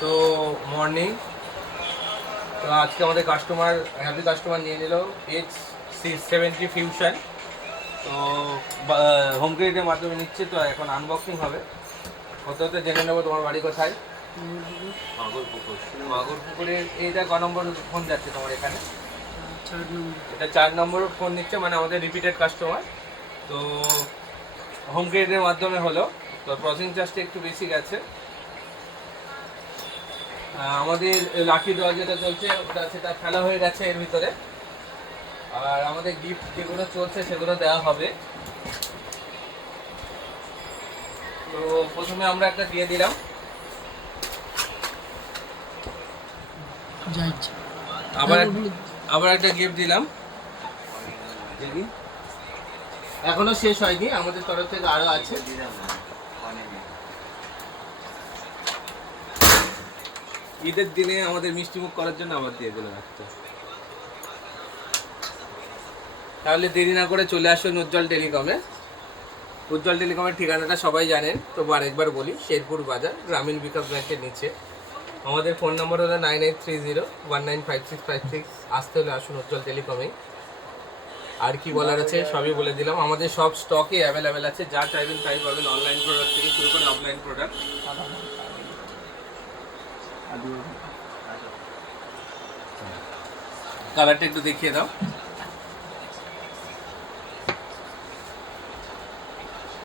তো মর্নিং। তো আজকে আমাদের হ্যাপি কাস্টমার নিয়ে নিল H670 ফিউশন। তো হোম ক্রেডিটের মাধ্যমে নিচ্ছে, তো এখন আনবক্সিং হবে। হতে হতে জেনে নেবো তোমার বাড়ি কোথায়। মাগুরপুকুরের এইটা ক নম্বর ফোন যাচ্ছে তোমার এখানে? 4 নম্বর। এটা 4 নম্বর ফোন নিচ্ছে, মানে আমাদের রিপিটেড কাস্টমার। তো হোম ক্রেডিটের মাধ্যমে হলো, তো প্রসেসিং চার্জটা একটু বেশি গেছে। আমাদের লাকি ড্র যেটা চলছে সেটা খেলা হয়ে গেছে এর ভিতরে। আর আমাদের গিফট যেগুলো চলছে সেগুলো দেওয়া হবে। তো প্রথমে আমরা একটা দিয়ে দিলাম, যাইছে। আবার একটা গিফট দিলাম। এখনো শেষ হয়নি, আমাদের তরফ থেকে আরো আছে। ঈদের দিনে আমাদের মিষ্টি মুখ করার জন্য আবার দিয়ে দিলাম একটা। তাহলে দেরি না করে চলে আসুন উজ্জ্বল টেলিকমে। উজ্জ্বল টেলিকমের ঠিকানাটা সবাই জানেন, তবু আরেকবার বলি, শেরপুর বাজার, গ্রামীণ বিকাশ ব্যাংকের নিচে। আমাদের ফোন নম্বর হলো 9830195656। আসতে হলে আসুন উজ্জ্বল টেলিকমে। আর কি বলার আছে সবই বলে দিলাম। আমাদের সব স্টকে অ্যাভেলেবেল আছে, যা চাইবেন তাই পাবেন, অনলাইন প্রোডাক্ট থেকে শুরু করে অফলাইন প্রোডাক্ট। কালারটা একটু দেখিয়ে দাও।